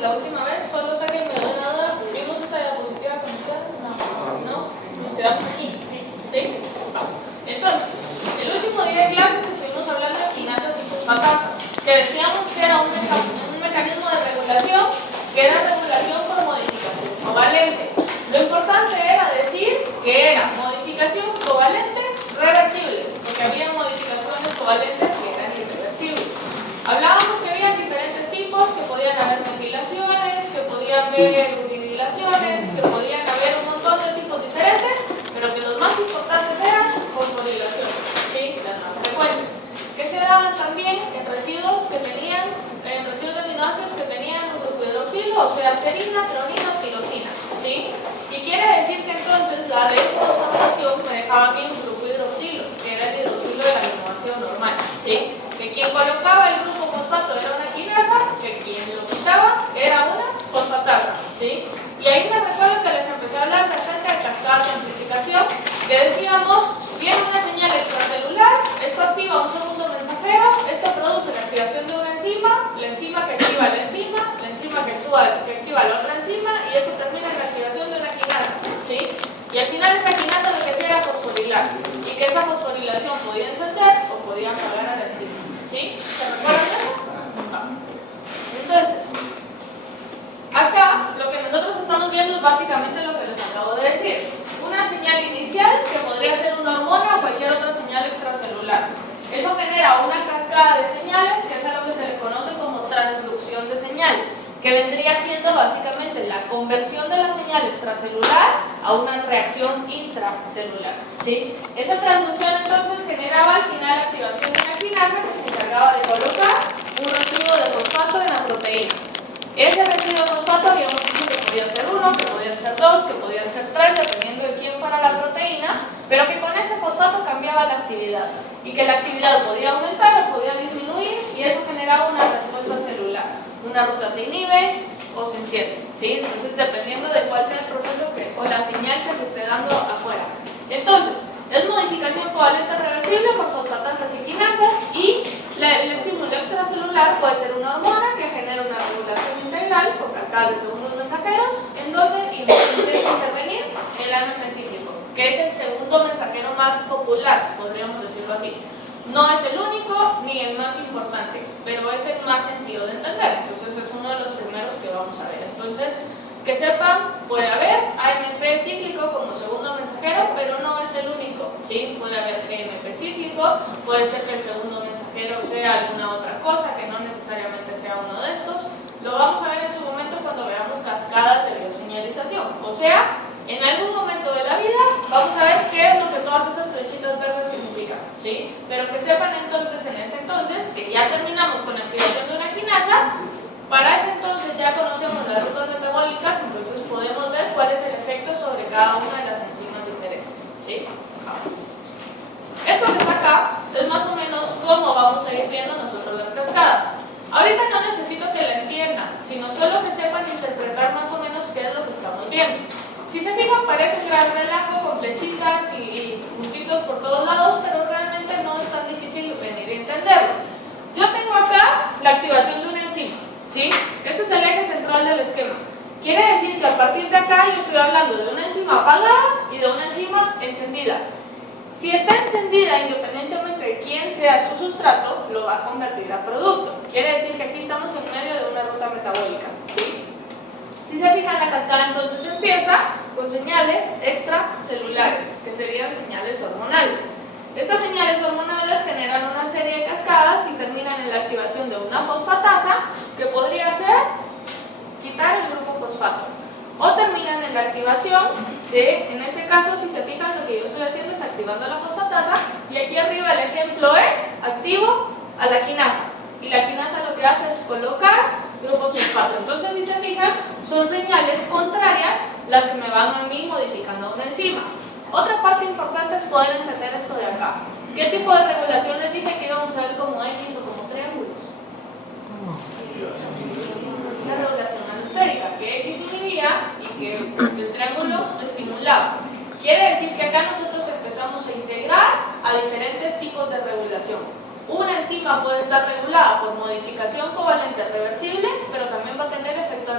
la última vez, solo sáquenme de una duda. ¿Vimos esta diapositiva con ustedes? No. Nos quedamos aquí. ¿Sí? Entonces, el último día de clases estuvimos hablando de quinasas y fosfatasas, que decíamos que era un mecanismo de regulación, que era regulación por modificación covalente. Lo importante era decir que era modificación covalente reversible, porque había modificaciones covalentes que eran irreversibles. Hablábamos que había diferentes tipos, que podían haber metilaciones, que podían haber uridilaciones, que podían haber un montón de tipos diferentes, pero que los más importantes eran fosforilaciones, ¿sí? Las más frecuentes, que se daban también en residuos que tenían, en residuos de aminoácidos que tenían un grupo hidroxilo, o sea, serina, tronina, tirosina, ¿sí? Y quiere decir que entonces la desfosforilación me dejaba a mí un grupo hidroxilo, que era el hidroxilo del aminoácido normal, ¿sí? Que quien colocaba el grupo fosfato era una quinasa, que quien lo quitaba era una fosfatasa, ¿sí? Y ahí me recuerdo que les empecé a hablar acerca de cascadas de amplificación, que decíamos, viene una señal extracelular, esto activa un segundo mensajero, esto produce la activación de una enzima, la enzima que activa la enzima que activa la otra enzima, y esto termina en la activación de una quinasa, ¿sí? Y al final esa quinasa lo que hacía era fosforilar, y que esa fosforilación podía encender o podía apagar a la enzima, ¿sí? ¿Se recuerdan eso? Entonces, acá lo que nosotros estamos viendo es básicamente lo que les acabo de decir. Una señal inicial que podría ser una hormona o cualquier otra señal extracelular. Eso genera una cascada de señales, que es a lo que se le conoce como transducción de señal, que vendría siendo básicamente la conversión de la señal extracelular a una reacción intracelular, ¿sí? Esa transducción entonces generaba al final la activación de una quinasa que se encargaba de colocar un residuo de fosfato en la proteína. Ese residuo de fosfato habíamos dicho que podía ser 1, que podían ser 2, que podían ser 3, dependiendo de quién fuera la proteína, pero que con ese fosfato cambiaba la actividad y que la actividad podía aumentar o podía disminuir, y eso generaba una respuesta celular. Una ruta se inhibe o se enciende, ¿sí? Entonces, dependiendo de cuál sea el proceso o la señal que se esté dando afuera. Entonces, es modificación covalente reversible por fosfatasas y quinasas, y el estímulo extracelular puede ser una hormona que genera una regulación integral con cascadas de segundos mensajeros, en donde intenta intervenir el AMP cíclico, que es el segundo mensajero más popular, podríamos decirlo así. No es el único ni el más importante, pero es el más sencillo de entender, entonces es uno de los primeros que vamos a ver. Entonces, que sepan, puede haber AMP cíclico como segundo mensajero, pero no es el único, ¿sí? Puede haber GMP cíclico, puede ser que el segundo mensajero sea alguna otra cosa, que no necesariamente sea uno de estos. Lo vamos a ver en su momento cuando veamos cascadas de bioseñalización, o sea, en algún momento de la vida vamos a ver qué es lo que todas esas flechitas verdes significan, ¿sí? Pero que sepan entonces, en ese entonces, que ya terminamos con la activación de una quinasa. Para ese entonces ya conocemos las rutas metabólicas, entonces podemos ver cuál es el efecto sobre cada una de las enzimas diferentes, ¿sí? Esto que está acá es más o menos cómo vamos a ir viendo nosotros las cascadas. Ahorita no necesito que la entiendan, sino solo que sepan interpretar más o menos qué es lo que estamos viendo. Si se fijan, parece un gran relajo con flechitas y puntitos por todos lados, pero realmente no es tan difícil venir a entenderlo. Yo tengo acá la activación de una enzima, ¿sí? Este es el eje central del esquema. Quiere decir que a partir de acá yo estoy hablando de una enzima apagada y de una enzima encendida. Si está encendida, independientemente de quién sea su sustrato, lo va a convertir a producto. Quiere decir que aquí estamos en medio de una ruta metabólica, ¿sí? Si se fijan, la cascada entonces empieza con señales extracelulares, que serían señales hormonales. Estas señales hormonales generan una serie de cascadas y terminan en la activación de una fosfatasa, que podría ser quitar el grupo fosfato, o terminan en la activación de, en este caso, si se fijan, lo que yo estoy haciendo es activando la fosfatasa, y aquí arriba el ejemplo es activo a la quinasa, y la quinasa lo que hace es colocar grupo sulfato. Entonces, si se fijan, son señales contrarias las que me van a mí modificando una enzima. Otra parte importante es poder entender esto de acá. ¿Qué tipo de regulación les dije que íbamos a ver como X o como triángulos? Una regulación alostérica, que X inhibía y que el triángulo estimulaba. Quiere decir que acá nosotros empezamos a integrar a diferentes tipos de regulación. Una enzima puede estar regulada por modificación covalente reversible, pero también va a tener efectos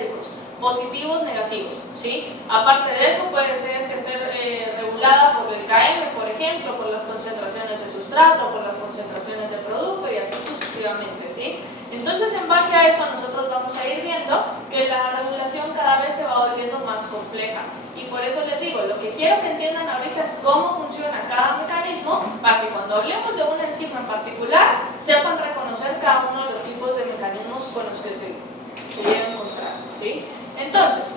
estéricos, positivos, negativos, ¿sí? Aparte de eso, puede ser que esté regulada por el KM, por ejemplo, por las concentraciones de sustrato, por las concentraciones de producto y así sucesivamente, ¿sí? Entonces, en base a eso, nosotros vamos a ir viendo que la regulación cada vez se va volviendo más compleja. Y por eso les digo, lo que quiero que entiendan ahorita es cómo funciona cada mecanismo para que cuando hablemos de una enzima en particular, sepan reconocer cada uno de los tipos de mecanismos con los que se deben encontrar, ¿sí? Entonces,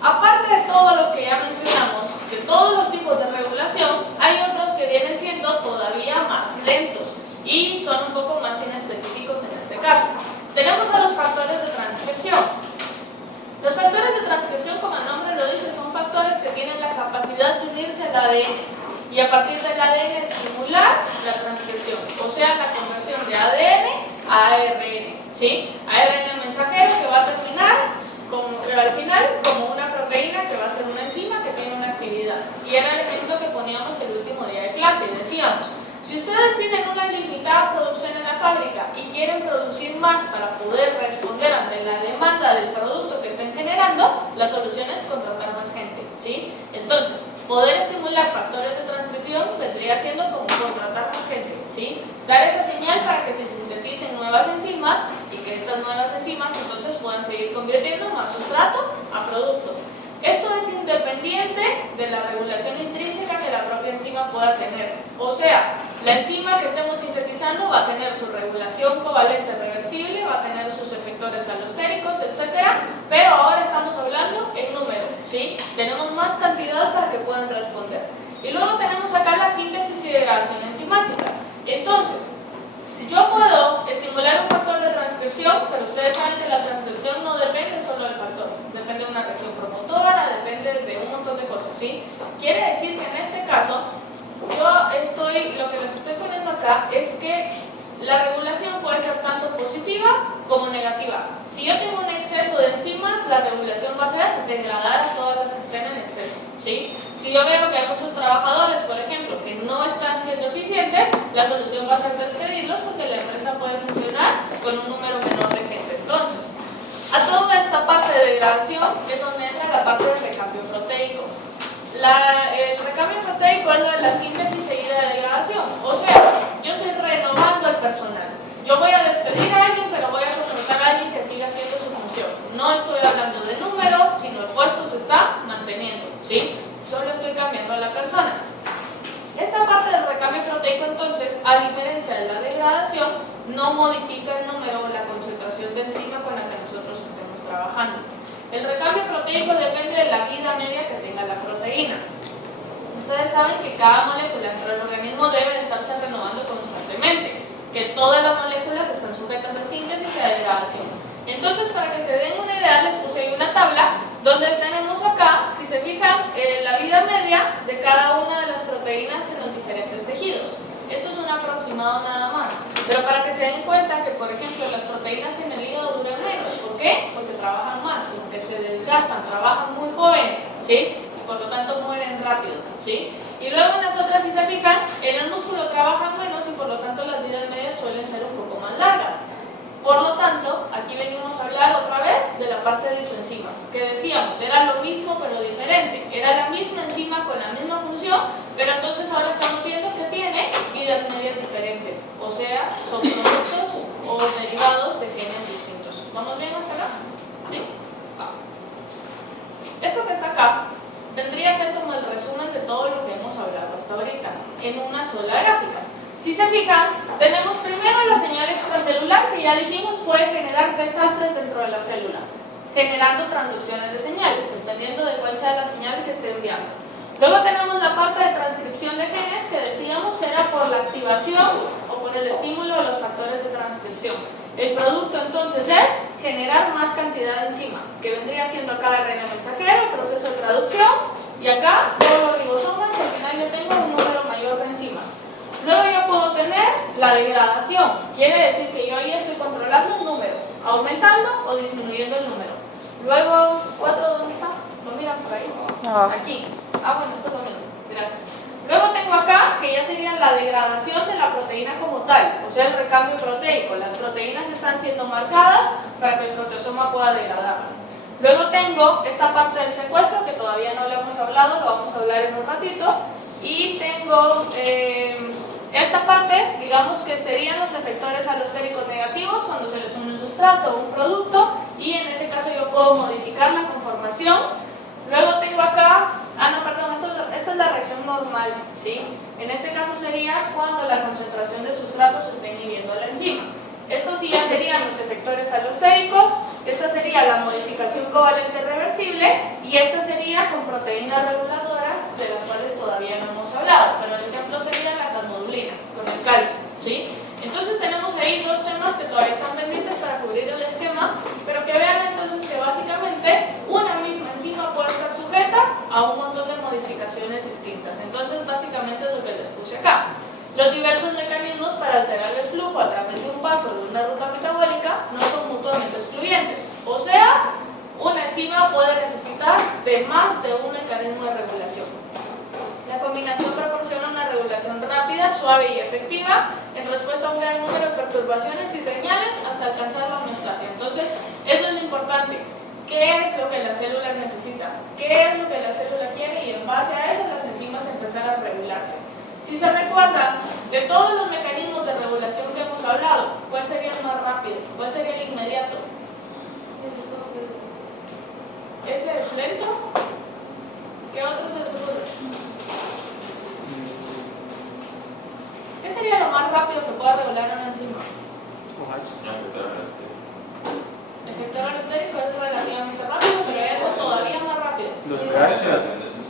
aparte de todos los que ya mencionamos, de todos los tipos de regulación, hay otros que vienen siendo todavía más lentos y son un poco más inespecíficos en este caso. Tenemos a los factores de transcripción. Los factores de transcripción, como el nombre lo dice, son factores que tienen la capacidad de unirse al ADN y a partir del ADN estimular la transcripción, o sea, la conversión de ADN a ARN, ¿sí? ARN mensajero que va a terminar al final como una proteína que va a ser una enzima que tiene una actividad. Y era el ejemplo que poníamos el último día de clase y decíamos, si ustedes tienen una limitada producción en la fábrica y quieren producir más para poder responder ante la demanda del producto que estén generando, la solución es contratar más gente, ¿sí? Entonces, poder estimular factores de transcripción vendría siendo como contratar más gente, ¿sí? Dar esa señal para que se sinteticen nuevas enzimas y que estas nuevas enzimas entonces puedan seguir convirtiendo más sustrato a producto. Esto es independiente de la regulación intrínseca que la propia enzima pueda tener. O sea, la enzima que estemos sintetizando va a tener su regulación covalente reversible, va a tener sus efectores alostéricos, etc. Pero ahora estamos hablando en número, ¿sí? Tenemos más cantidad para que puedan responder. Y luego tenemos acá la síntesis y degradación enzimática. Entonces, yo puedo estimular un factor de transcripción, pero ustedes saben que la transcripción no depende solo del factor, depende de una región promotora, depende de un montón de cosas, ¿sí? Quiere decir que en este caso, lo que les estoy poniendo acá es que la regulación puede ser tanto positiva como negativa. Si yo tengo un exceso de enzimas, la regulación va a ser degradar a todas las que estén en exceso, ¿sí? Si yo veo que hay muchos trabajadores, por ejemplo, que no están siendo eficientes, la solución va a ser despedirlos porque la empresa puede funcionar con un número menor de gente. Entonces, a toda esta parte de degradación es donde entra la parte del recambio proteico. El recambio proteico es lo de la síntesis seguida de degradación. O sea, yo estoy renovando el personal. Yo voy a despedir a alguien, pero voy a contratar a alguien que siga haciendo su función. No estoy hablando de número, sino el puesto se está manteniendo, ¿sí? Solo estoy cambiando a la persona. Esta parte del recambio proteico, entonces, a diferencia de la degradación, no modifica el número o la concentración de enzima con la que nosotros estemos trabajando. El recambio proteico depende de la vida media que tenga la proteína. Ustedes saben que cada molécula dentro del organismo debe estarse renovando constantemente, que todas las moléculas están sujetas a síntesis y a degradación. Entonces, para que se den una idea, les puse ahí una tabla donde tenemos acá, si se fijan, la vida media de cada una de las proteínas en los diferentes tejidos. Esto es un aproximado nada más, pero para que se den cuenta que, por ejemplo, las proteínas en el hígado duran menos. ¿Por qué? Porque trabajan más, porque se desgastan, trabajan muy jóvenes, ¿sí? Y por lo tanto mueren rápido, ¿sí? Y luego en las otras, si se fijan, en el músculo trabajan menos y por lo tanto las vidas medias suelen ser un poco más largas. Por lo tanto, aquí venimos a hablar otra vez de la parte de isoenzimas, que decíamos, era lo mismo pero diferente, era la misma enzima con la misma función, pero entonces ahora estamos viendo que tiene vidas medias diferentes, o sea, son productos o derivados de genes distintos. ¿Vamos bien hasta acá? ¿Sí? Esto que está acá vendría a ser como el resumen de todo lo que hemos hablado hasta ahorita, en una sola gráfica. Si se fijan, tenemos primero la señal extracelular que ya dijimos puede generar desastres dentro de la célula, generando transducciones de señales, dependiendo de cuál sea la señal que esté enviando. Luego tenemos la parte de transcripción de genes que decíamos era por la activación o por el estímulo de los factores de transcripción. El producto entonces es generar más cantidad de enzima, que vendría siendo acá ARN mensajero, proceso de traducción, y acá todos los ribosomas y al final yo tengo un número mayor de enzimas. Luego yo puedo tener la degradación, quiere decir que yo ahí estoy controlando un número, aumentando o disminuyendo el número. Luego, ¿dónde está? ¿Lo miran por ahí? No. Aquí. Bueno, esto es lo mismo, gracias. Luego tengo acá, que ya sería la degradación de la proteína como tal, o sea el recambio proteico. Las proteínas están siendo marcadas para que el proteosoma pueda degradar. Luego tengo esta parte del secuestro, que todavía no lo hemos hablado, lo vamos a hablar en un ratito. Y tengo esta parte, digamos que serían los efectores alostéricos negativos cuando se les une un sustrato o un producto, y en ese caso yo puedo modificar la conformación. Luego tengo acá, esta es la reacción normal, ¿sí? En este caso sería cuando la concentración de sustratos se está inhibiendo la enzima. Estos sí ya serían los efectores alostéricos, esta sería la modificación covalente reversible, y esta sería con proteínas reguladoras, de las cuales todavía no hemos hablado, pero el ejemplo sería la calmodulina, con el calcio, ¿sí? Entonces tenemos ahí dos temas que todavía están pendientes para cubrir el esquema, pero que vean entonces que básicamente una misma enzima puede estar sujeta a un montón de modificaciones distintas. Entonces básicamente es lo que les puse acá. Los diversos mecanismos para alterar el flujo a través de un paso de una ruta metabólica no son mutuamente excluyentes. O sea, una enzima puede necesitar de más de un mecanismo de regulación. La combinación proporciona una regulación rápida, suave y efectiva en respuesta a un gran número de perturbaciones y señales hasta alcanzar la homeostasia. Entonces, eso es lo importante. ¿Qué es lo que las células necesitan? ¿Qué es lo que la célula quiere? Y en base a eso las enzimas empezar a regularse. Si se recuerdan, de todos los mecanismos de regulación que hemos hablado, ¿cuál sería el más rápido? ¿Cuál sería el inmediato? ¿Ese es lento? ¿Qué otro se les ocurre? ¿Qué sería lo más rápido que pueda regular una enzima? Efector alostérico es relativamente rápido, pero hay algo todavía más rápido.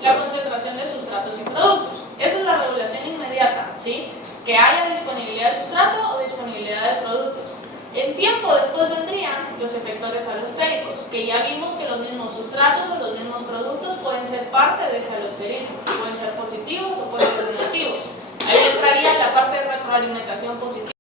La concentración de sustratos y productos. Esa es la regulación inmediata, ¿sí? Que haya disponibilidad de sustrato o disponibilidad de productos. En tiempo después vendrían los efectores alostéricos, que ya vimos que los mismos sustratos o los mismos productos pueden ser parte de ese alosterismo, pueden ser positivos o pueden ser negativos. Ahí entraría la parte de retroalimentación positiva.